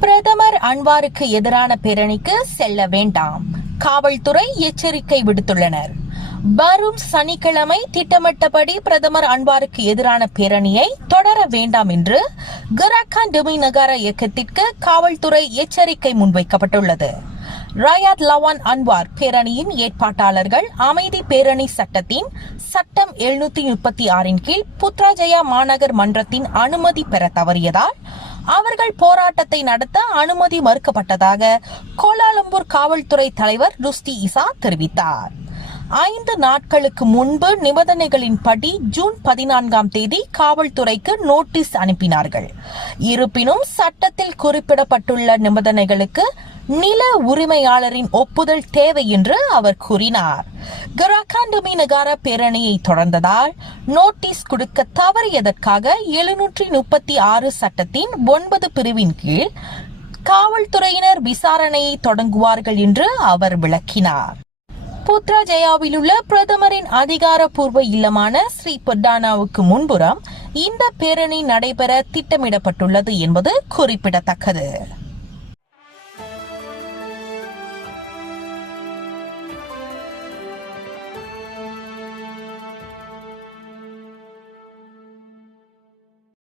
பிரதமர் அன்வாருக்கு எதிரான பேரணிக்கு செல்ல வேண்டாம். காவல்துறை எச்சரிக்கை விடுத்துள்ளனர். வரும் சனிக்கிழமை திட்டமிட்டபடி பிரதமர் அன்வாருக்கு எதிரான பேரணியை தொடர வேண்டாம் என்று கிராக்கான் டுமி நகர இயக்கத்திற்கு காவல்துறை எச்சரிக்கை முன்வைக்கப்பட்டுள்ளது. ரயாத் லவான் அன்வார் பேரணியின் ஏற்பாட்டாளர்கள் அமைதி பேரணி சட்டத்தின் சட்டம் எழுநூத்தி முப்பத்தி ஆறின் கீழ் புத்ராஜயா மாநகர் மன்றத்தின் அனுமதி பெற தவறியதால் அவர்கள் போராட்டத்தை நடத்த அனுமதி மறுக்கப்பட்டதாக கோலாலம்பூர் காவல்துறை தலைவர் ருஸ்தி இசா தெரிவித்தார். ஐந்து நாட்களுக்கு முன்பு நிபந்தனைகளின்படி ஜூன் பதினான்காம் தேதி காவல்துறைக்கு நோட்டீஸ் அனுப்பினார்கள். இருப்பினும் சட்டத்தில் குறிப்பிடப்பட்டுள்ள நிபந்தனைகளுக்கு நில உரிமையாளரின் ஒப்புதல் தேவை என்று அவர் கூறினார். கராகாண்டமி நகர பேரணியை தொடர்ந்ததால் நோட்டீஸ் கொடுக்க தவறியதற்காக எழுநூற்றி முப்பத்தி ஆறு சட்டத்தின் ஒன்பது பிரிவின் கீழ் காவல்துறையினர் விசாரணையை தொடங்குவார்கள் என்று அவர் விளக்கினார். புத்ராஜயாவில் உள்ள பிரதமரின் அதிகாரப்பூர்வ இல்லமான ஸ்ரீ பொட்டானாவுக்கு முன்புறம் இந்த பேரணி நடைபெற திட்டமிடப்பட்டுள்ளது என்பது குறிப்பிடத்தக்கது.